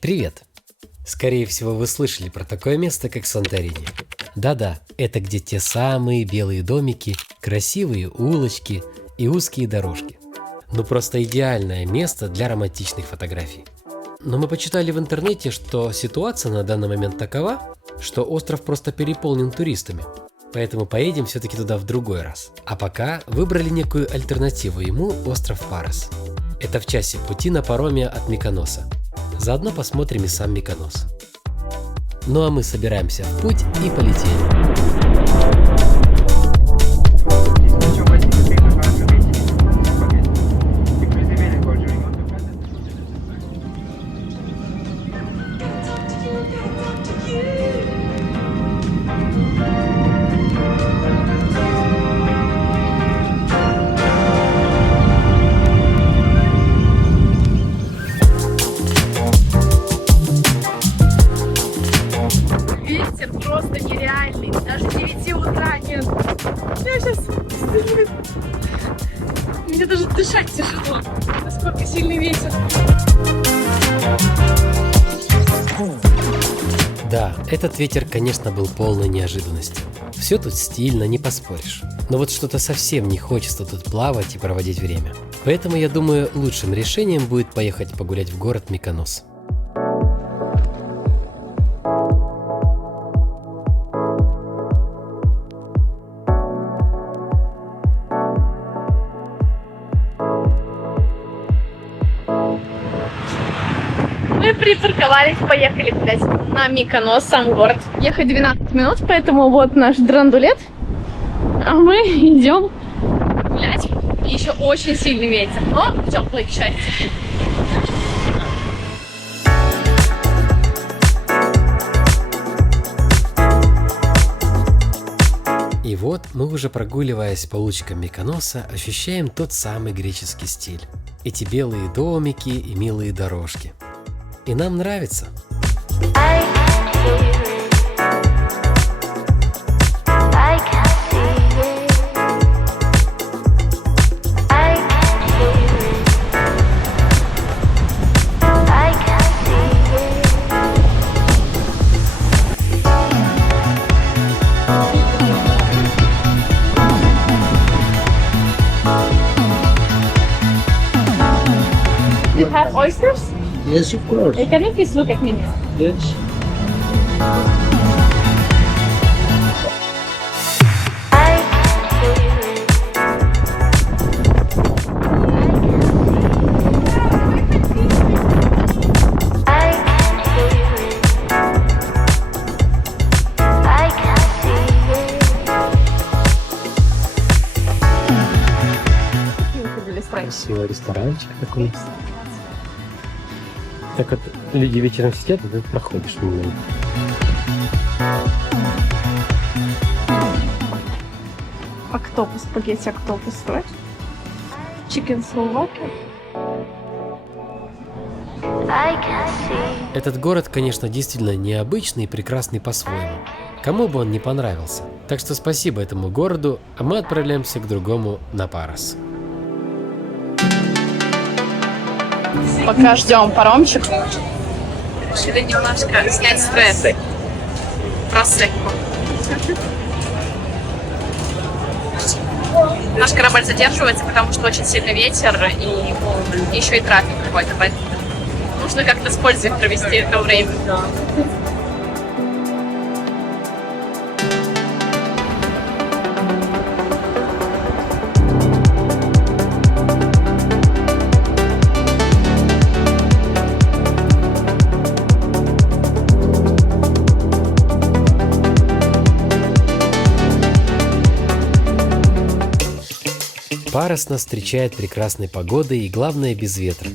Привет! Скорее всего, вы слышали про такое место, как Санторини. Да-да, это где те самые белые домики, красивые улочки и узкие дорожки. Ну просто идеальное место для романтичных фотографий. Но мы почитали в интернете, что ситуация на данный момент такова, что остров просто переполнен туристами. Поэтому поедем все-таки туда в другой раз. А пока выбрали некую альтернативу ему – остров Парос. Это в часе пути на пароме от Миконоса. Заодно посмотрим и сам Миконос. Ну а мы собираемся в путь и полетели. Ветер просто нереальный, даже 9 утра нет. Я сейчас... Мне даже дышать тяжело, насколько сильный ветер. Да, этот ветер, конечно, был полной неожиданностью. Все тут стильно, не поспоришь. Но вот что-то совсем не хочется тут плавать и проводить время. Поэтому я думаю, лучшим решением будет поехать погулять в город Миконос. Мы припарковались, поехали гулять на Миконос, сам город. Ехать 12 минут, поэтому вот наш драндулет. А мы идем гулять. И еще очень сильный ветер, но теплый, к счастью. И вот мы уже прогуливаясь по улочкам Миконоса, ощущаем тот самый греческий стиль. Эти белые домики и милые дорожки. И нам нравится. You have oysters? Yes, of course. Can you please look at me? Yes. Красивый ресторанчик такой. Так вот люди вечером сидят, и ты проходишь мимо них. Октопус, спагетти октопус, right? Chicken Slovakia. Этот город, конечно, действительно необычный и прекрасный по-своему. Кому бы он не понравился. Так что спасибо этому городу, а мы отправляемся к другому на Парос. Пока ждем паромчик. Решили немножко снять стресс. Просекку. Наш корабль задерживается, потому что очень сильный ветер и еще и трафик какой-то. Поэтому нужно как-то с пользой провести это время. Парос нас встречает прекрасной погодой и, главное, без ветра.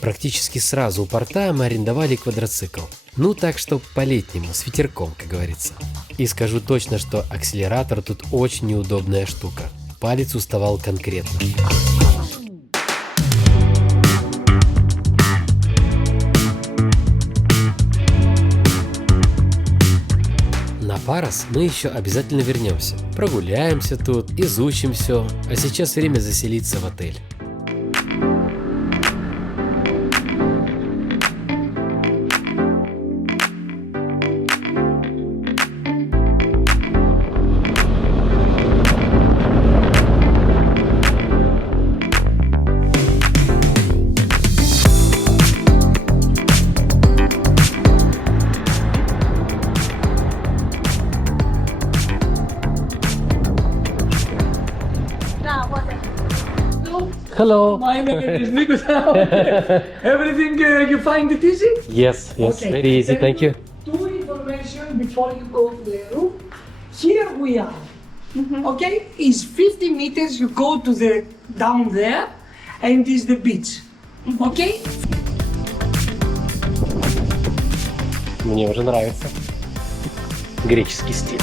Практически сразу у порта мы арендовали квадроцикл. Ну так что по-летнему, с ветерком, как говорится. И скажу точно, что акселератор тут очень неудобная штука. Палец уставал конкретно. На Парос мы еще обязательно вернемся. Прогуляемся тут, изучим все, а сейчас время заселиться в отель. Hello. My name is Nico. Everything you find it easy? Yes, yes, Okay. very easy, thank you. Two information before you go to the room. Here we are. Okay, is 50 meters. You go to the down there, and is the beach. Okay. Мне уже нравится. Греческий стиль.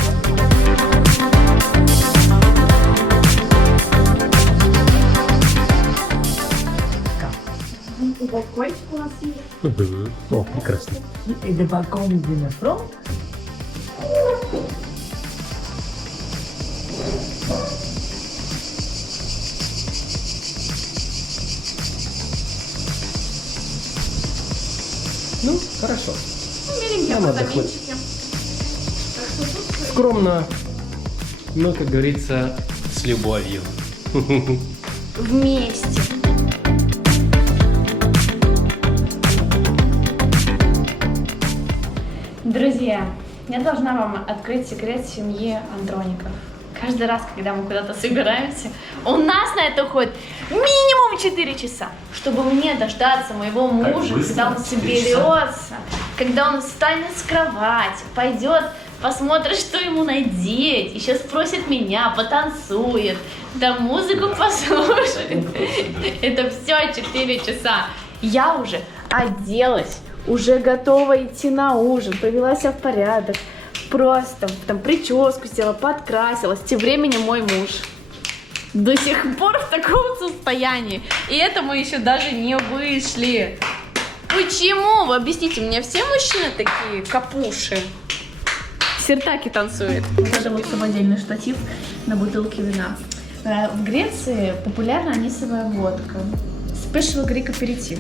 Балкончик у нас есть. О, прекрасно. And the balcony is in the front. Ну, хорошо. Миленькие Нам апартаментчики. Скромно, но, как говорится, с любовью. Вместе. Друзья, я должна вам открыть секрет семьи Андроников. Каждый раз, когда мы куда-то собираемся, у нас на это уходит минимум 4 часа, чтобы мне дождаться моего мужа, когда он соберется, когда он встанет с кровати, пойдет, посмотрит, что ему надеть, еще спросит меня, потанцует, да музыку послушает. Это все 4 часа. Я уже оделась, уже готова идти на ужин, привела себя в порядок. Просто там прическу сделала, подкрасилась. Тем временем мой муж до сих пор в таком состоянии. И это мы еще даже не вышли. Почему? Вы объясните мне, все мужчины такие капуши? Сиртаки танцует. Это вот самодельный штатив на бутылке вина. В Греции популярна анисовая водка. Special Greek Aperitif.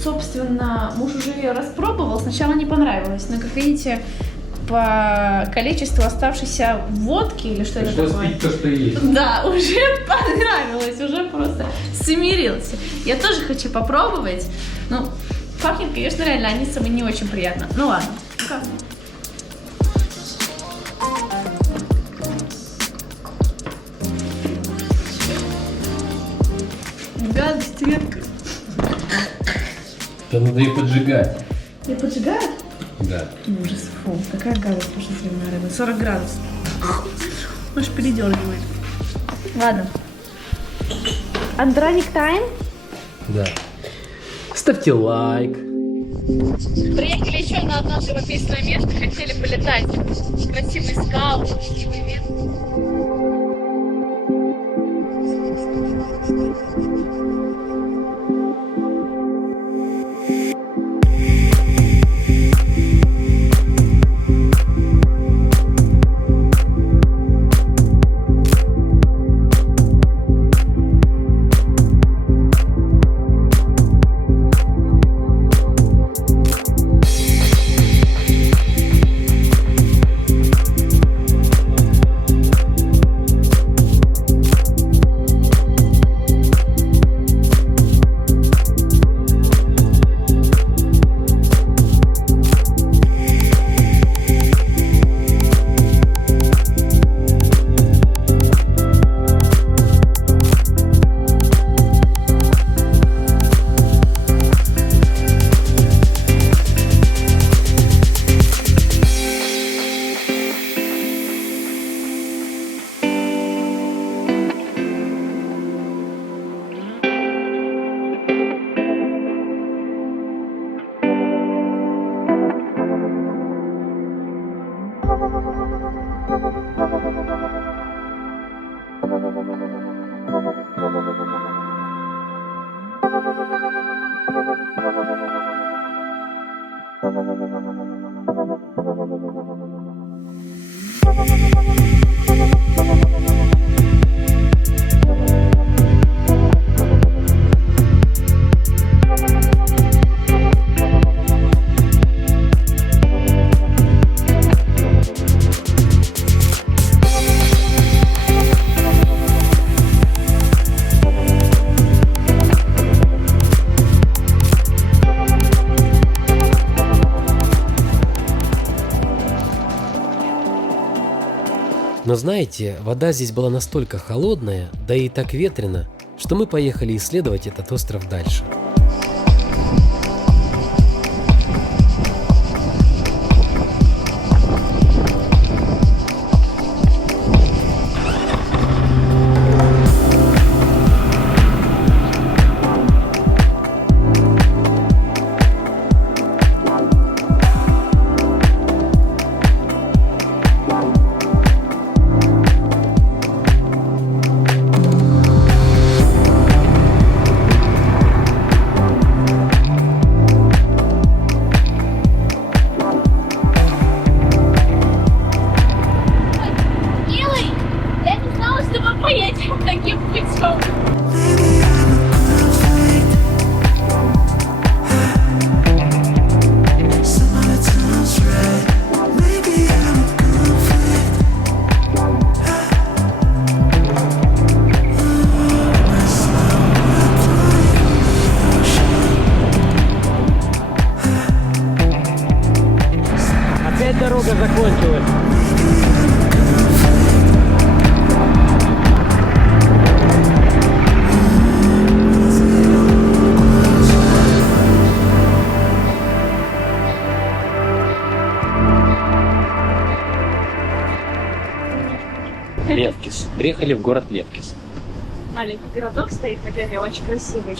Собственно, муж уже ее распробовал. Сначала не понравилось, но, как видите, по количеству оставшейся водки или что это такое? То, что есть. Да, уже понравилось, уже просто смирился. Я тоже хочу попробовать. Ну, пахнет, конечно, реально анисовый не очень приятно. Ну ладно. Как? Гадость редко. Да надо ее поджигать. Я поджигаю? Да. Ужас, фу, какая гадость пошла на рыбу. 40 градусов. Аж передергивает. Ладно. Андроник тайм. Да. Ставьте лайк. Приехали еще на одно живописное место, хотели полетать. Красивый скал, красивый вид. Но знаете, вода здесь была настолько холодная, да и так ветрено, что мы поехали исследовать этот остров дальше. Милый, я не знала, что мы поедем таким путем. Опять дорога закончилась. Левкис. Приехали в город Левкис. Маленький городок стоит на горе, очень красивый.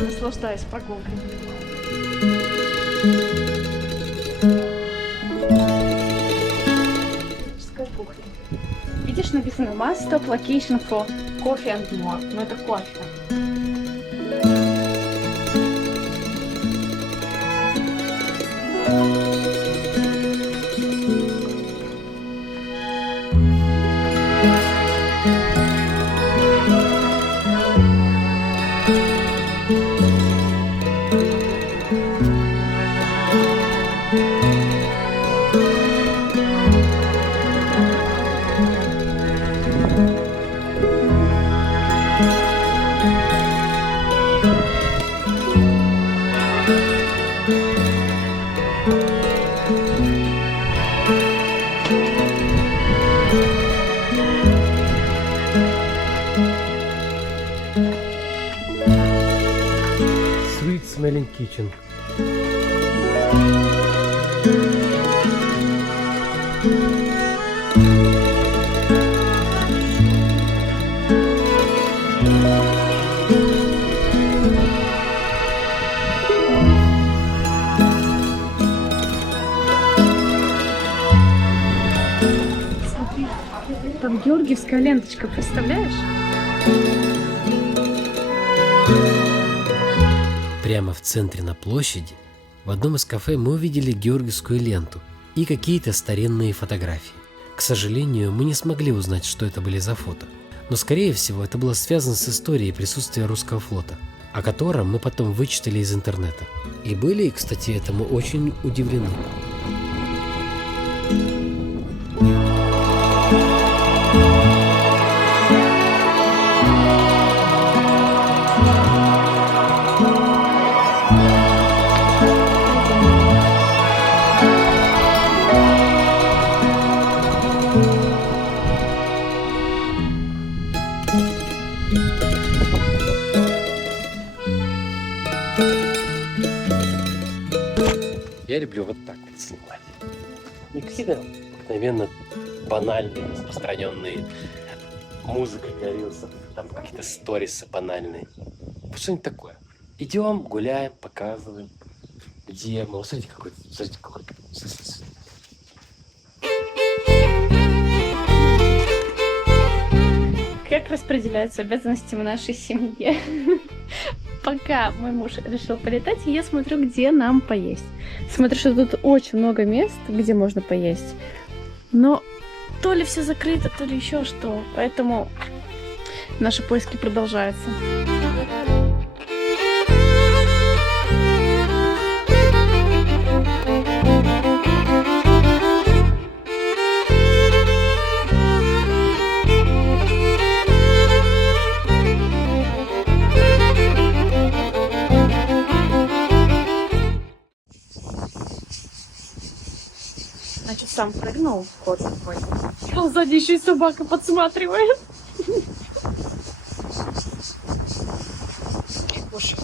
Наслаждаюсь прогулкой. Русская кухня. Видишь, написано One Stop Location for Coffee and More. Ну это кофе. Sweet smelling kitchen. Смотри, там георгиевская ленточка, представляешь? Прямо в центре на площади, в одном из кафе мы увидели георгиевскую ленту и какие-то старинные фотографии. К сожалению, мы не смогли узнать, что это были за фото, но скорее всего это было связано с историей присутствия русского флота, о котором мы потом вычитали из интернета. И были, кстати, этому очень удивлены. Я люблю вот так вот снимать. Не какие-то обыкновенно банальные, распространенные музыка говорился, там какие-то сторисы банальные. Что-нибудь такое. Идем, гуляем, показываем, где мы. Смотрите, какой. Как распределяются обязанности в нашей семье? Пока мой муж решил полетать, я смотрю, где нам поесть. Смотрю, что тут очень много мест, где можно поесть. Но то ли все закрыто, то ли еще что. Поэтому наши поиски продолжаются. Значит, сам прыгнул кот такой. А сзади еще и собака подсматривает. Кушай.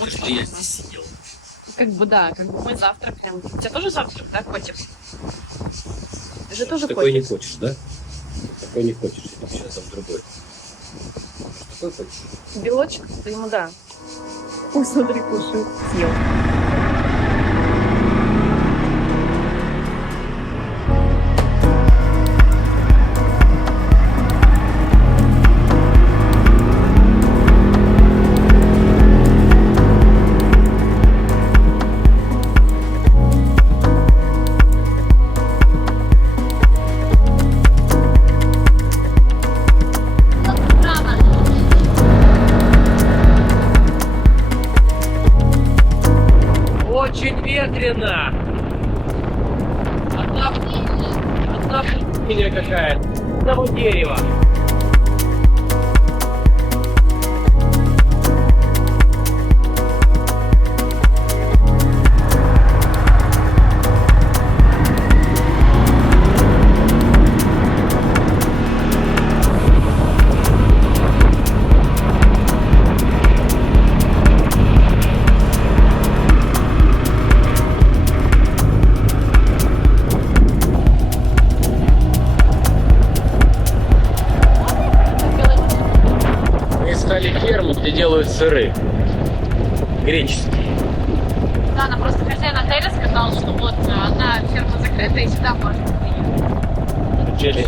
Может, я здесь сидел? Как бы да, как бы мы завтракаем. У тебя тоже завтрак, да, котик? Ты же тоже Такой не котик. хочешь, да? Такой не хочешь, я тебе сейчас дам другой. Такой хочешь? Белочек? Да ему да. Ой, смотри, кушает. Съел. Очень ветрено! Одна пустыня какая-то. Одного дерева. Ферму, где делают сыры. Греческие. Да, она просто хозяин отеля сказал, что вот одна ферма закрыта и сюда можно приехать. Хотели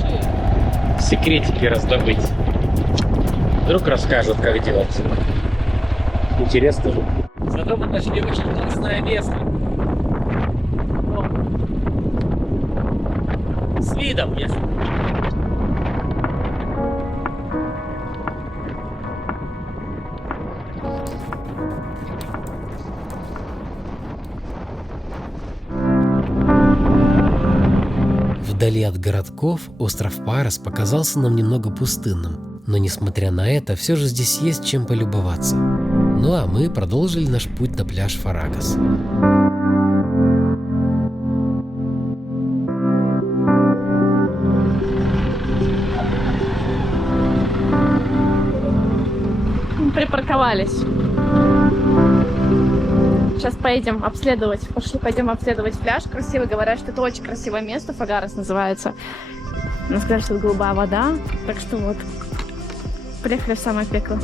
секретики раздобыть. Вдруг расскажут, как делать. Интересно же. Зато мы нашли очень классное место. С видом место. Вдали от городков остров Парос показался нам немного пустынным, но несмотря на это, все же здесь есть чем полюбоваться. Ну а мы продолжили наш путь на пляж Фарагас. Припарковались. Сейчас поедем обследовать. Пошли, пойдем обследовать пляж. Красиво говорят, что это очень красивое место. Фагарас называется. Нам сказали, что это голубая вода. Так что вот. Приехали в самое пекло.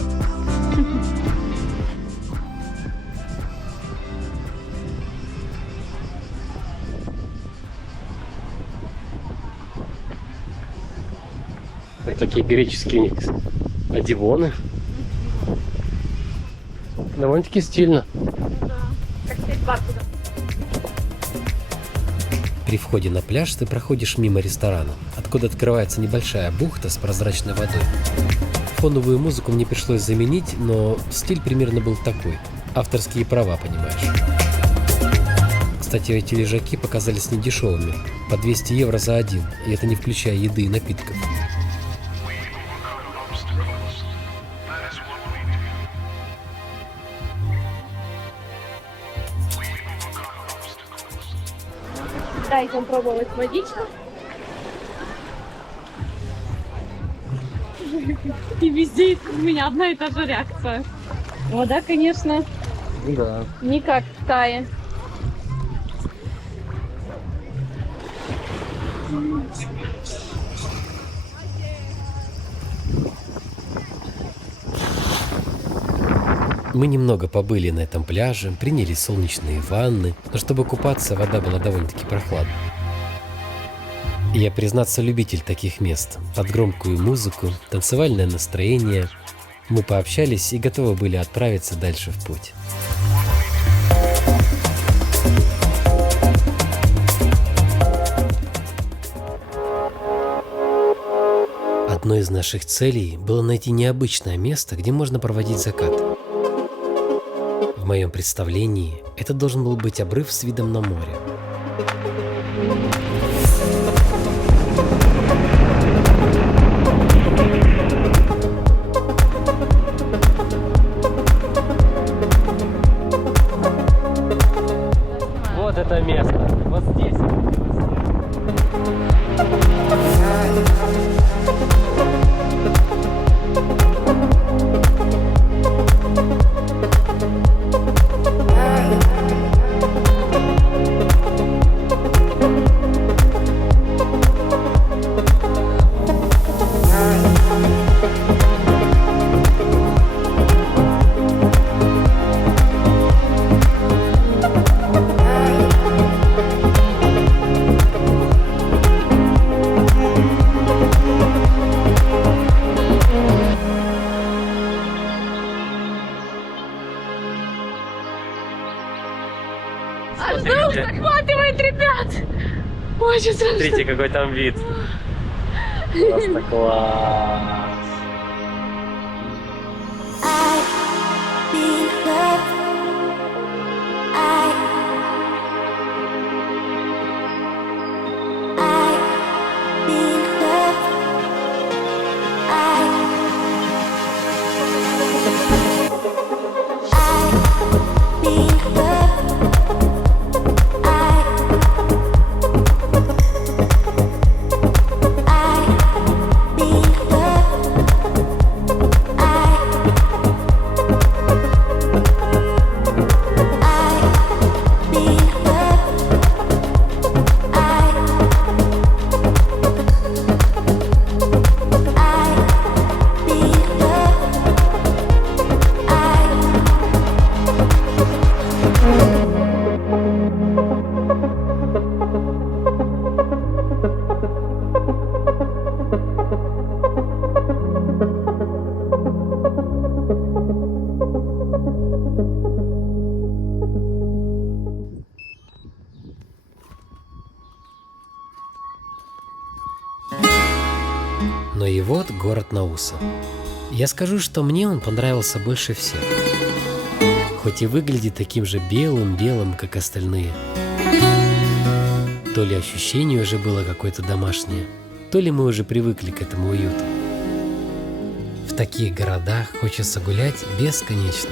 Вот такие греческие у них одевоны. Довольно-таки стильно. Как здесь бар туда. При входе на пляж ты проходишь мимо ресторана, откуда открывается небольшая бухта с прозрачной водой. Фоновую музыку мне пришлось заменить, но стиль примерно был такой. Авторские права, понимаешь. Кстати, эти лежаки показались недешевыми. По 200 евро за один, и это не включая еды и напитков. Да, идем пробовать водичку. И везде у меня одна и та же реакция. Вода, конечно, Да. не как в Тае. Мы немного побыли на этом пляже, приняли солнечные ванны, но чтобы купаться, вода была довольно-таки прохладной. Я, признаться, любитель таких мест. Под громкую музыку, танцевальное настроение. Мы пообщались и готовы были отправиться дальше в путь. Одной из наших целей было найти необычное место, где можно проводить закат. В моем представлении это должен был быть обрыв с видом на море. Вот это место. Вот здесь. Аж дух захватывает, ребят! Очень страшно. Смотрите, какой там вид. Просто класс. Но и вот город Науса. Я скажу, что мне он понравился больше всех. Хоть и выглядит таким же белым-белым, как остальные. То ли ощущение уже было какое-то домашнее, то ли мы уже привыкли к этому уюту. В таких городах хочется гулять бесконечно.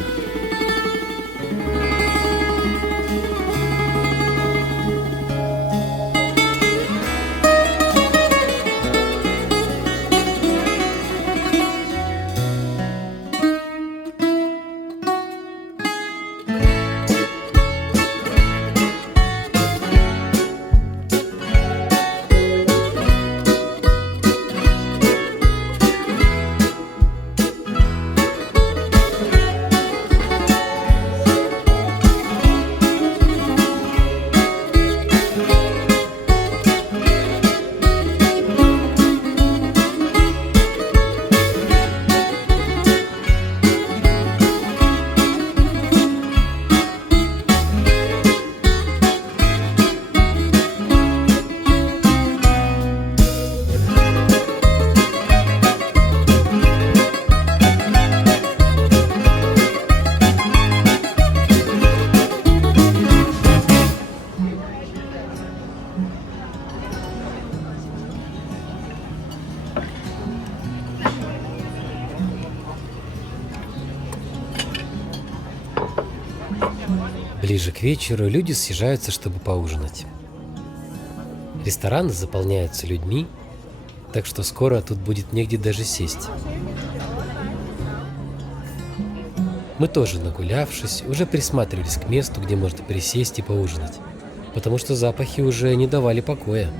Ближе к вечеру люди съезжаются, чтобы поужинать. Рестораны заполняются людьми, так что скоро тут будет негде даже сесть. Мы тоже, нагулявшись, уже присматривались к месту, где можно присесть и поужинать, потому что запахи уже не давали покоя.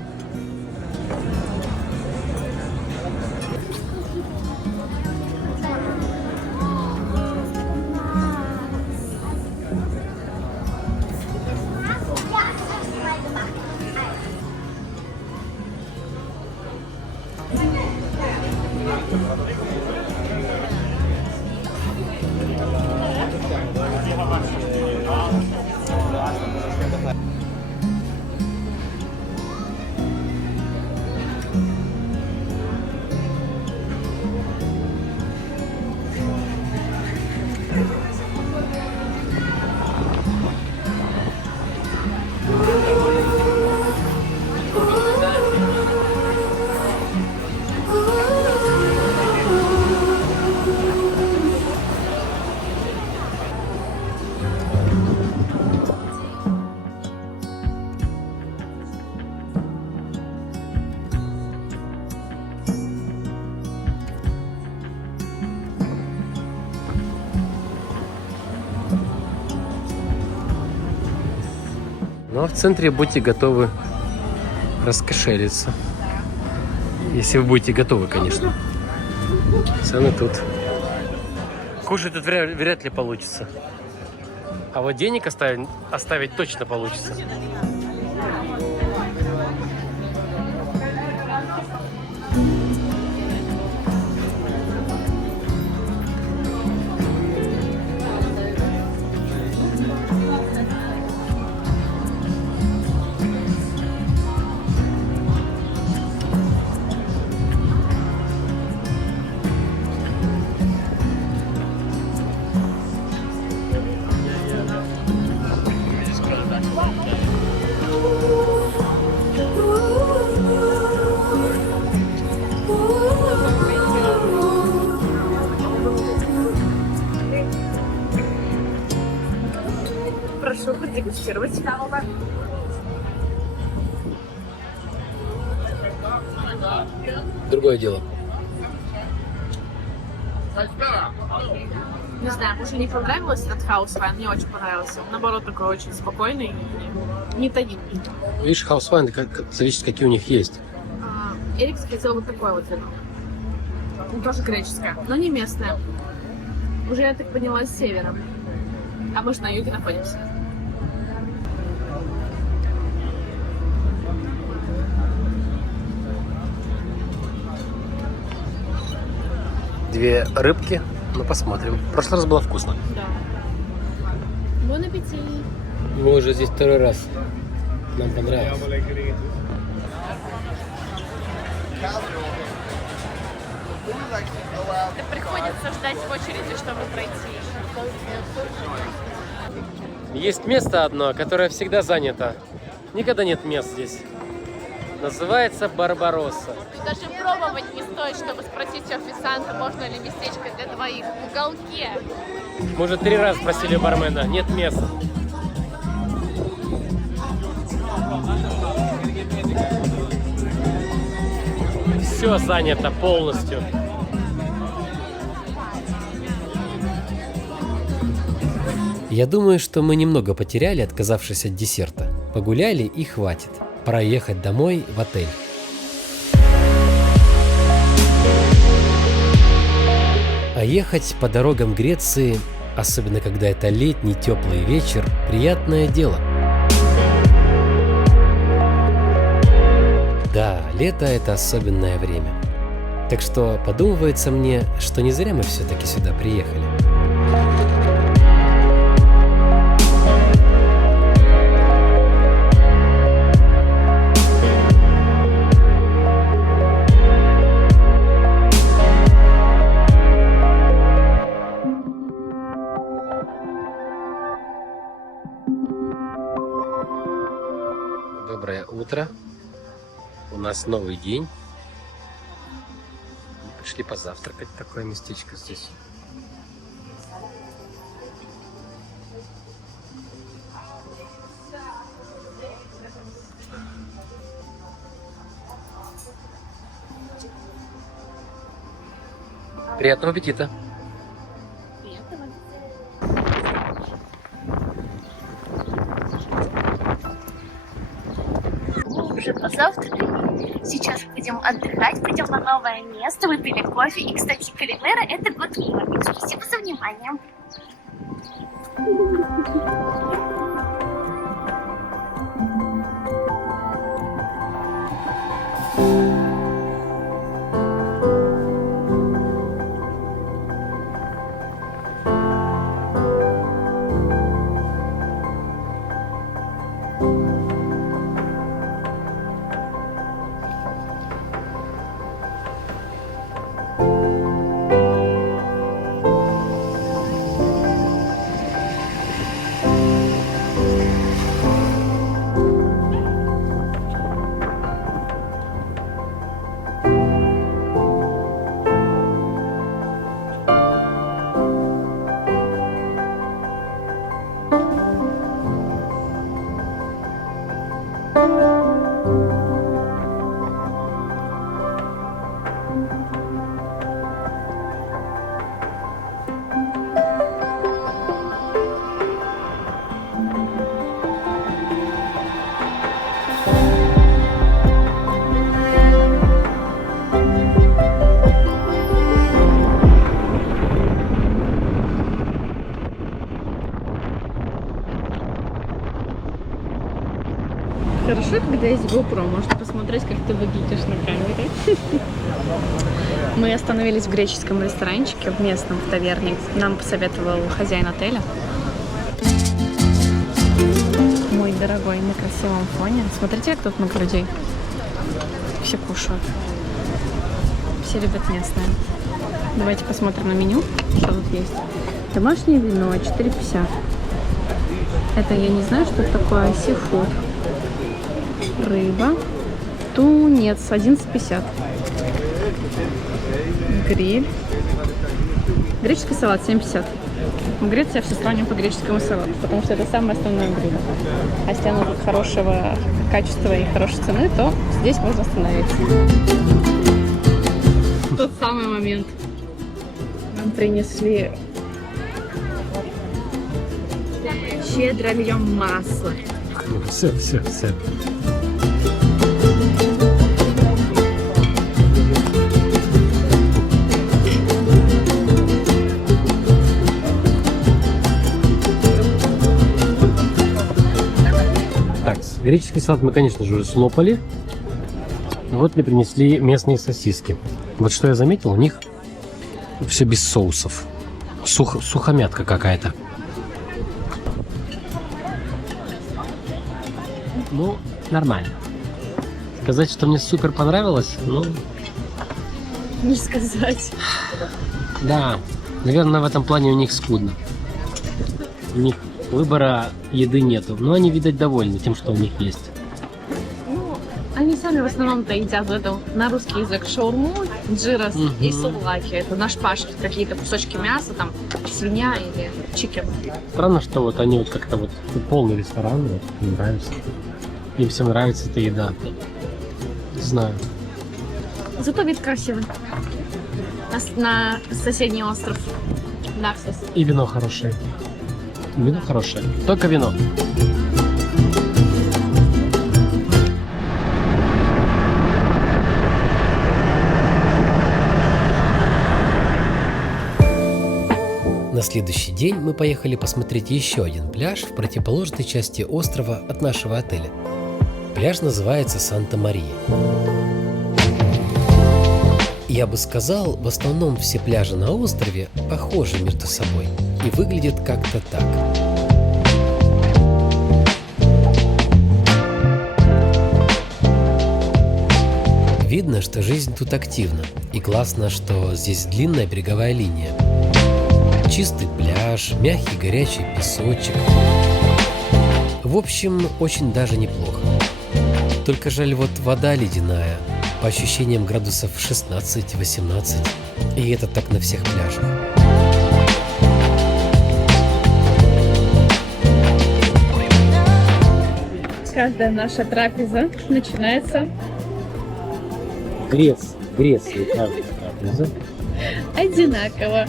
Но в центре будьте готовы раскошелиться. Если вы будете готовы, конечно. Цены тут. Кушать тут вряд ли получится. А вот денег оставить точно получится. Прошу продегустировать. Другое дело. Не знаю, может, не понравилось этот хаус-вайн, мне очень понравился. Наоборот, такой очень спокойный и не таит. Видишь, хаус-вайн, зависит, какие у них есть. Эрик захотел вот такое вот вино. Ну, тоже греческое, но не местное. Уже, я так поняла, с севера. А мы же на юге находимся. Две рыбки, ну посмотрим. В прошлый раз было вкусно. Да. Бон аппетит. Мы уже здесь второй раз. Нам понравилось. Это приходится ждать в очереди, чтобы пройти. Есть место одно, которое всегда занято. Никогда нет мест здесь. Называется Барбаросса. Даже пробовать не стоит, чтобы спросить у официанта, можно ли местечко для двоих. В уголке. Мы уже 3 раза спросили у бармена, нет мест. Все занято полностью. Я думаю, что мы немного потеряли, отказавшись от десерта. Погуляли и хватит. Пора ехать домой в отель. А ехать по дорогам Греции, особенно когда это летний теплый вечер, приятное дело. Да, лето – это особенное время. Так что подумывается мне, что не зря мы все-таки сюда приехали. Доброе утро. У нас новый день. Пришли позавтракать в такое местечко здесь. Приятного аппетита! Уже позавтракали. Сейчас пойдем отдыхать, пойдем на новое место, выпили кофе. И, кстати, Калимера — это Good Morning. Спасибо за внимание. Хорошо, когда есть GoPro, можно посмотреть, как ты выглядишь на камере. Мы остановились в греческом ресторанчике, в местном, в таверне. Нам посоветовал хозяин отеля. Мой дорогой, на красивом фоне. Смотрите, как тут много людей. Все кушают. Все любят местное. Давайте посмотрим на меню, что тут есть. Домашнее вино 4,50. Это я не знаю, что это такое. Сифуд. Рыба. Тунец 11,50. Гриль. Греческий салат 7,50. В Греции я все сравниваю по греческому салату, потому что это самое основное блюдо. А если оно хорошего качества и хорошей цены, то здесь можно остановиться. Тот самый момент. Нам принесли щедро льем масло. Все. Так, греческий салат мы, конечно же, уже слопали. Вот мне принесли местные сосиски. Вот что я заметил, у них все без соусов. Сухомятка какая-то. Ну, нормально. Сказать, что мне супер понравилось, ну... Не сказать. Да, наверное, в этом плане у них скудно. У них выбора еды нету. Но они, видать, довольны тем, что у них есть. Ну, они сами в основном-то едят это на русский язык шаурму, джирос и сувлаки. Это на шпажке какие-то кусочки мяса, там, свинья или чикен. Странно, что вот они вот как-то вот полный ресторан, вот, мне нравится. Им всем нравится эта еда. Не знаю. Зато вид красивый. На соседний остров. Наксос. И вино хорошее. Вино хорошее. Только вино. На следующий день мы поехали посмотреть еще один пляж в противоположной части острова от нашего отеля. Пляж называется Санта-Мария. Я бы сказал, в основном все пляжи на острове похожи между собой и выглядят как-то так. Видно, что жизнь тут активна, и классно, что здесь длинная береговая линия. Чистый пляж, мягкий горячий песочек. В общем, очень даже неплохо. Только жаль, вот вода ледяная, по ощущениям градусов 16-18. И это так на всех пляжах. Каждая наша трапеза начинается Греция, трапеза. одинаково.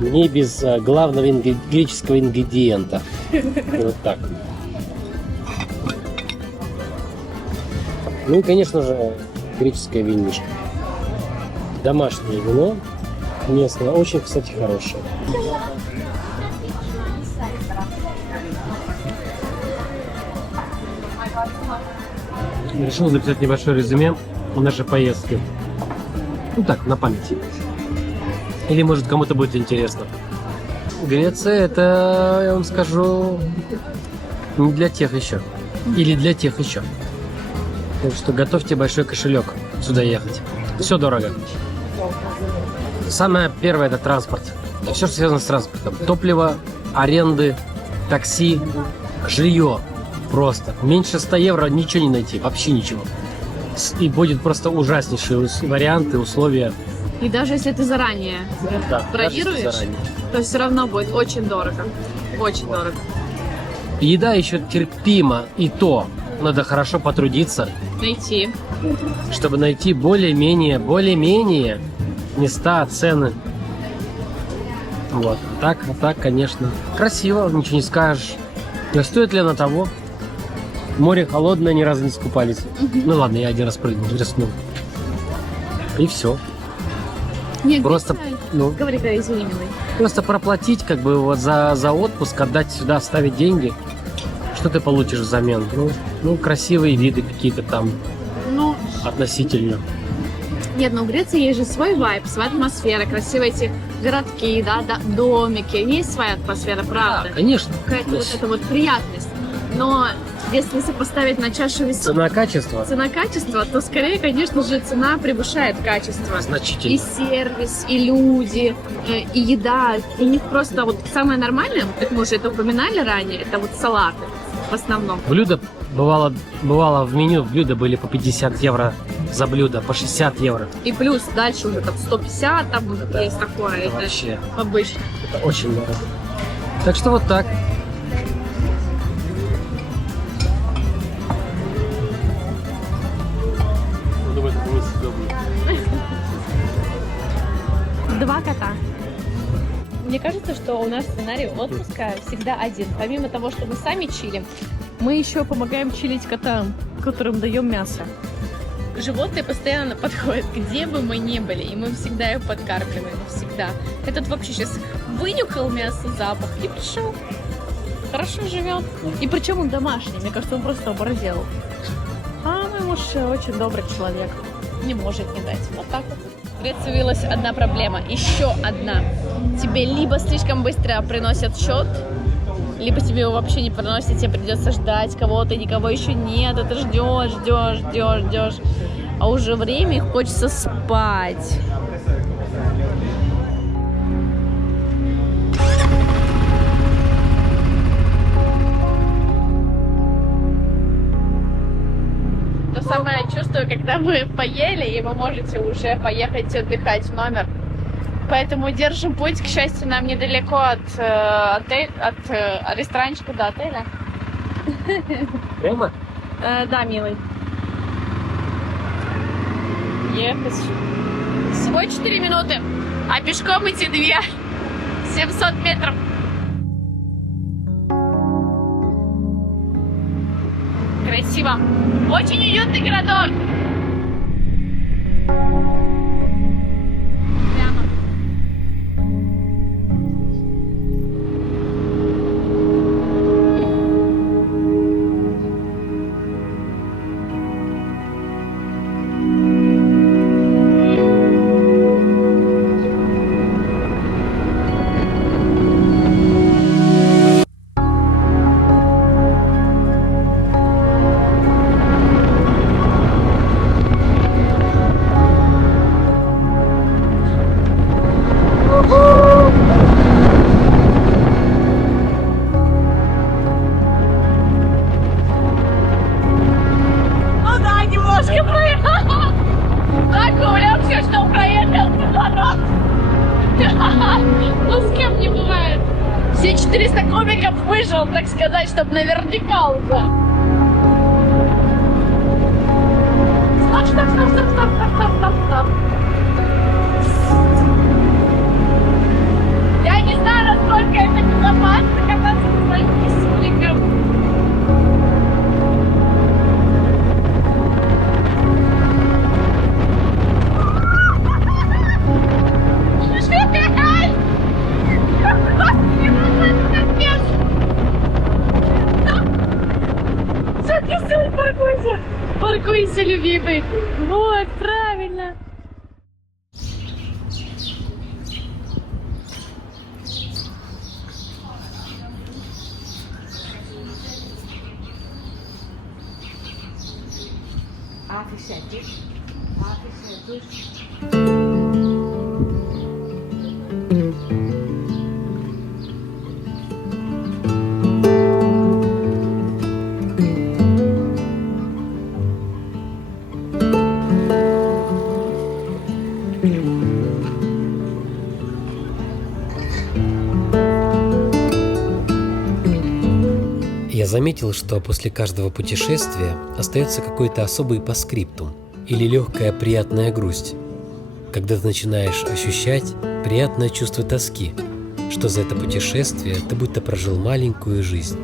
Не без главного греческого ингредиента. Вот так. Ну и, конечно же, греческое винишко. Домашнее вино. Местное. Очень, кстати, хорошее. Решил записать небольшое резюме нашей поездки. Ну так, на память. Или, может, кому-то будет интересно. Греция, это, я вам скажу, не для тех еще. Или для тех еще. Так что готовьте большой кошелек сюда ехать. Все дорого. Самое первое — это транспорт. Все, что связано с транспортом. Топливо, аренды, такси, жилье. Просто. Меньше 100 евро ничего не найти. Вообще ничего. И будет просто ужаснейшие варианты, условия. И даже если ты заранее бронируешь, то все равно будет очень дорого. Очень дорого. Еда еще терпима, и то надо хорошо потрудиться, Найти. чтобы найти более-менее места, цены. Вот. А так, конечно, красиво, ничего не скажешь. Но стоит ли оно того? Море холодное, ни разу не искупались. Ну ладно, я один раз прыгнул, рискнул. И все. Нет, Просто, ну, говори, извини, милый. просто проплатить, как бы, вот за отпуск, отдать сюда, вставить деньги. Что ты получишь взамен? Ну, красивые виды какие-то там Ну, относительно. нет, ну в Греции есть же свой вайб, своя атмосфера, красивые эти городки, да, домики, есть своя атмосфера, правда. Да, конечно. Какая-то вот эта вот приятность. Но если сопоставить на чашу весов Цена-качество цена-качество, то скорее, конечно же, цена превышает качество. И значительно. сервис, и люди, и еда. У них просто вот самое нормальное, как мы уже это упоминали ранее, это вот салаты в основном. Блюдо бывало в меню, блюда были по 50 евро за блюдо, по 60 евро. И плюс дальше уже там 150, там есть такое, это Вообще, обычно. это очень много. Так что вот так. Два кота. Мне кажется, что у нас сценарий отпуска всегда один. Помимо того, что мы сами чилим, мы еще помогаем чилить котам, которым даем мясо. Животные постоянно подходят, где бы мы ни были, и мы всегда их подкармливаем, всегда. Этот вообще сейчас вынюхал мясо, запах и пришел. Хорошо живет. И причем он домашний, мне кажется, он просто оборзел. А мой муж очень добрый человек, не может не дать. Вот так вот. В Греции появилась одна проблема, еще одна. Тебе либо слишком быстро приносят счет, либо тебе его вообще не приносят, тебе придется ждать кого-то, никого еще нет, это ждешь, а уже время, и хочется спать. То самое чувство, когда вы поели, и вы можете уже поехать отдыхать в номер. Поэтому держим путь. К счастью, нам недалеко от ресторанчика до отеля. Прямо? Да, милый. Ехать. Всего 4 минуты, а пешком идти 2. 700 метров. Красиво. Очень уютный городок. Прямо. Ну да, немножко проехал. Так, гулял все, что проехал. Ну с кем не бывает. Все 400 кубиков выжил, так сказать, чтобы наверняка уже. Стоп. Я не знаю, насколько это безопасно кататься на своих кисуликах. Паркуйся, любимый. Вот, правильно. Я заметил, что после каждого путешествия остается какой-то особый постскриптум или легкая приятная грусть, когда ты начинаешь ощущать приятное чувство тоски, что за это путешествие ты будто прожил маленькую жизнь.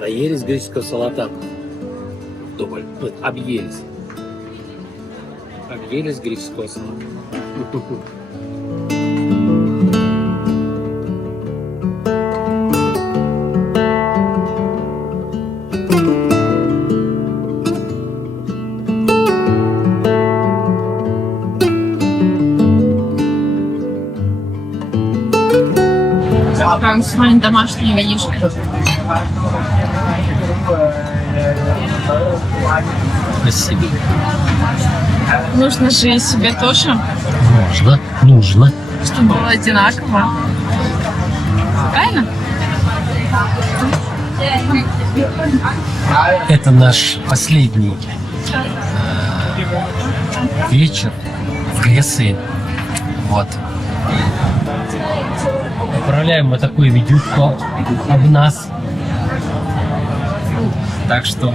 Наелись греческого салата. вдоволь. Мы объелись. Объелись греческого. Там с вами домашняя винишка. Спасибо. Нужно же и себе тоже, Нужно. чтобы было одинаково. Правильно? Это наш последний вечер в Греции. Вот. Отправляем мы такую видюшку об нас. Так что